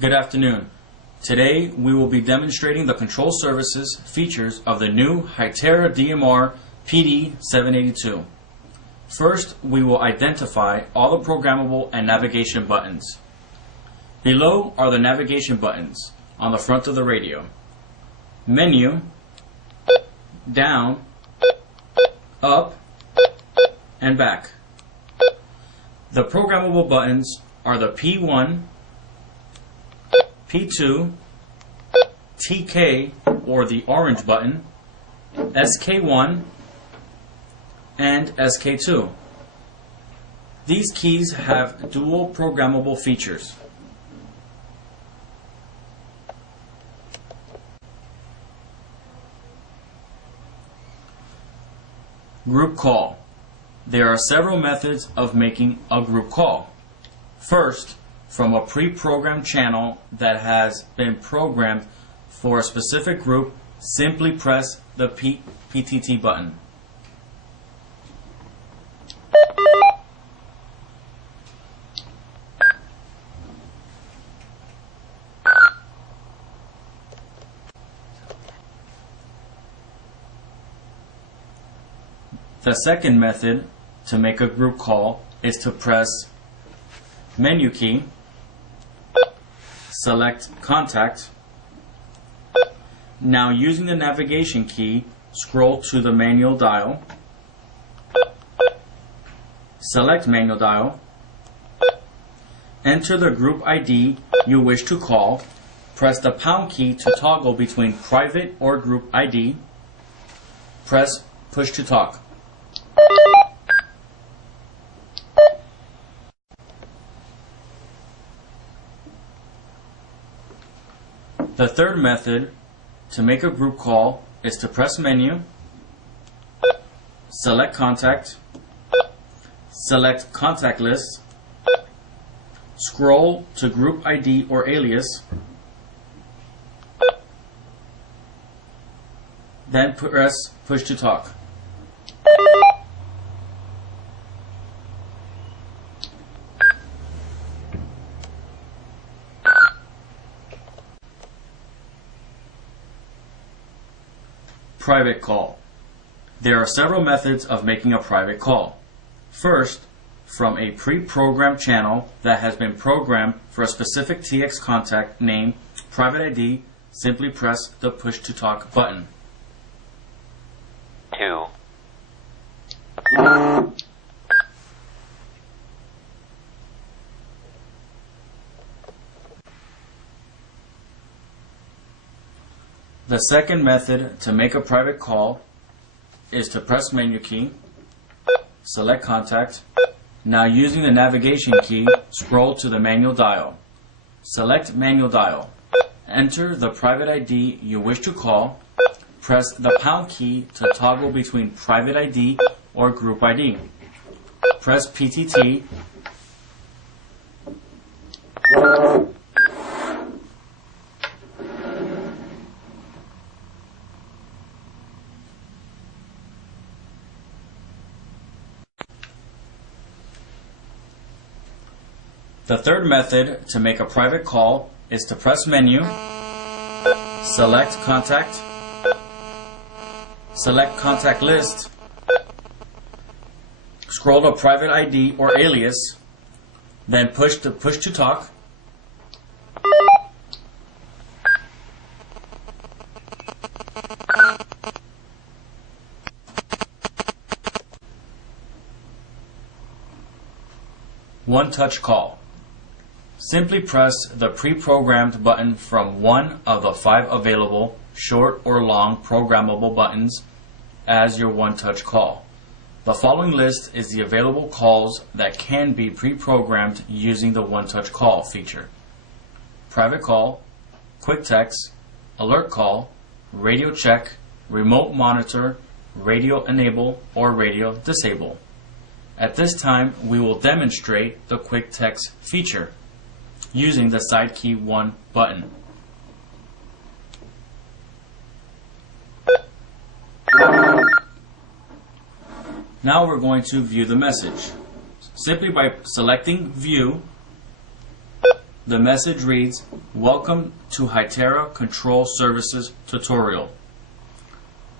Good afternoon. Today we will be demonstrating the control services features of the new Hytera DMR PD782. First, we will identify all the programmable and navigation buttons. Below are the navigation buttons on the front of the radio. Menu, down, up, and back. The programmable buttons are the P1, P2, TK or the orange button, SK1, and SK2. These keys have dual programmable features. Group call. There are several methods of making a group call. First, from a pre-programmed channel that has been programmed for a specific group, simply press the PTT button. The second method to make a group call is to press menu key, select contact. Now using the navigation key, scroll to the manual dial, select manual dial, enter the group ID you wish to call, press the pound key to toggle between private or group ID, press push to talk. The third method to make a group call is to press menu, select contact, select contact list, scroll to group ID or alias, then press push to talk. Private call. There are several methods of making a private call. First, from a pre-programmed channel that has been programmed for a specific TX contact name, private ID, simply press the push to talk button. 2. The second method to make a private call is to press menu key, select contact. Now using the navigation key, scroll to the manual dial. Select manual dial. Enter the private ID you wish to call. Press the pound key to toggle between private ID or group ID. Press PTT. The third method to make a private call is to press menu, select contact list, scroll to private ID or alias, then push to talk. One touch call. Simply press the pre-programmed button from one of the 5 available short or long programmable buttons as your one-touch call. The following list is the available calls that can be pre-programmed using the one-touch call feature: private call, quick text, alert call, radio check, remote monitor, radio enable, or radio disable. At this time, we will demonstrate the quick text feature using the side key 1 button. Now we're going to view the message. Simply by selecting View, the message reads, "Welcome to Hytera Control Services tutorial."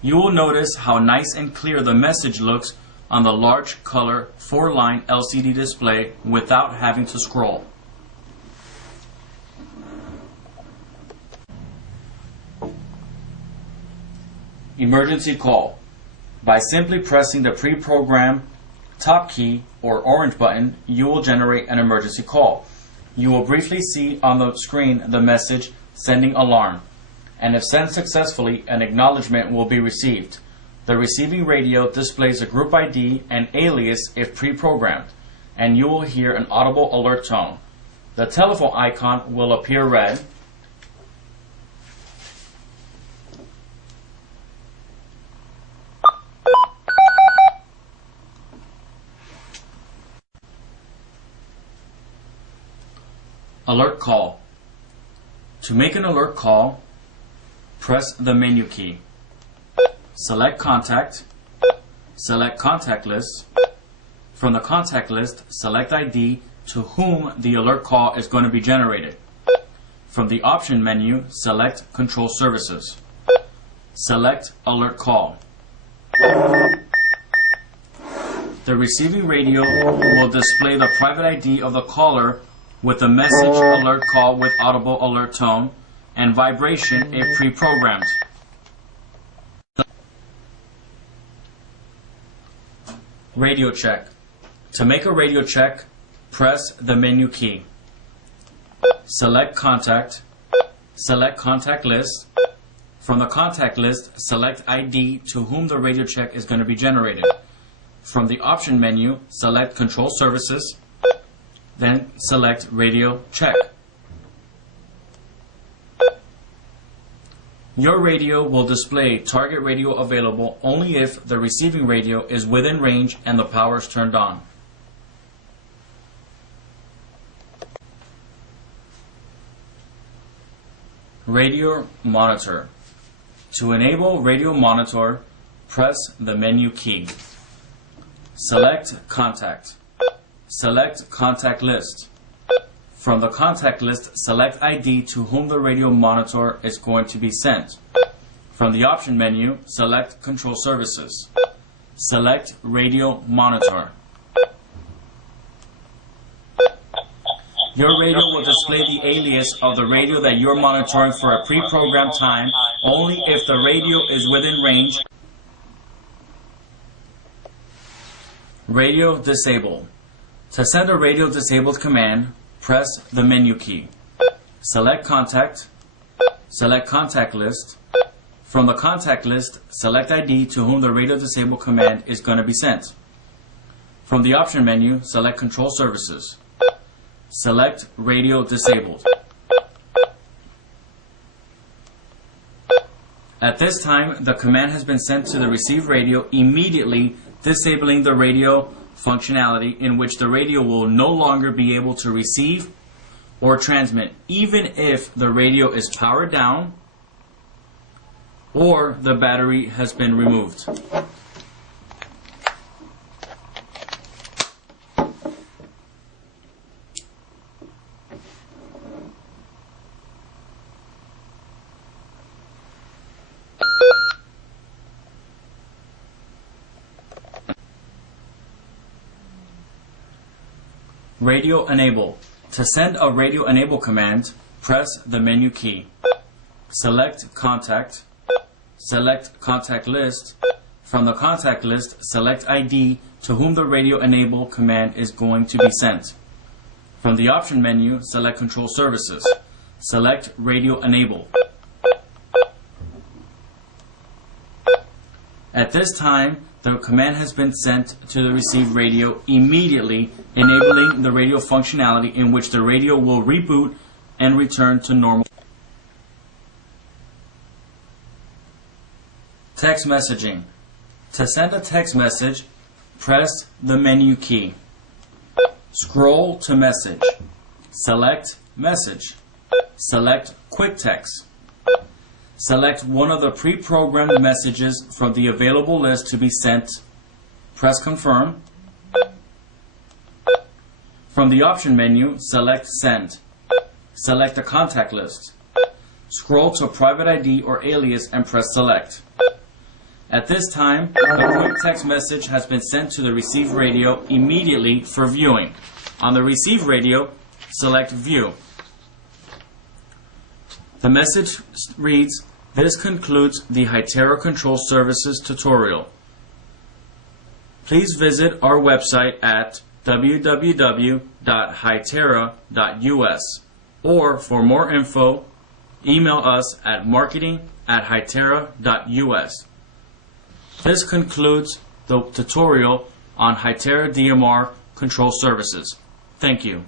You will notice how nice and clear the message looks on the large color 4-line LCD display without having to scroll. Emergency call. By simply pressing the pre-programmed top key or orange button, you will generate an emergency call. You will briefly see on the screen the message "Sending alarm," and if sent successfully, an acknowledgement will be received. The receiving radio displays a group ID and alias if pre-programmed, and you will hear an audible alert tone. The telephone icon will appear red, alert call. To make an alert call, press the menu key. Select contact. Select contact list. From the contact list, select ID to whom the alert call is going to be generated. From the option menu, select control services. Select alert call. The receiving radio will display the private ID of the caller with the message alert call with audible alert tone and vibration if pre-programmed. Radio check. To make a radio check, press the menu key. Select contact. Select contact list. From the contact list, select ID to whom the radio check is going to be generated. From the option menu, select control services. Then select radio check. Your radio will display target radio available only if the receiving radio is within range and the power is turned on. Radio monitor. To enable radio monitor, press the menu key. Select contact. Select contact list. From the contact list, select ID to whom the radio monitor is going to be sent. From the option menu, select control services. Select radio monitor. Your radio will display the alias of the radio that you're monitoring for a pre-programmed time only if the radio is within range. Radio disabled. To send a radio disabled command, press the menu key. Select contact. Select contact list. From the contact list, select ID to whom the radio disabled command is going to be sent. From the option menu, select control services. Select radio disabled. At this time, the command has been sent to the received radio, immediately disabling the radio functionality in which the radio will no longer be able to receive or transmit, even if the radio is powered down or the battery has been removed. Radio enable. To send a radio enable command, press the menu key. Select contact. Select contact list. From the contact list, select ID to whom the radio enable command is going to be sent. From the option menu, select control services. Select radio enable. At this time, the command has been sent to the received radio, immediately enabling the radio functionality in which the radio will reboot and return to normal. Text messaging. To send a text message, press the menu key. Scroll to message. Select message. Select quick text. Select one of the pre-programmed messages from the available list to be sent. Press confirm. From the option menu, select send. Select the contact list. Scroll to private ID or alias and press select. At this time, a quick text message has been sent to the receive radio immediately for viewing. On the receive radio, select view. The message reads, "This concludes the Hytera Control Services tutorial. Please visit our website at www.hytera.us, or for more info, email us at marketing@hytera.us. This concludes the tutorial on Hytera DMR control services. Thank you.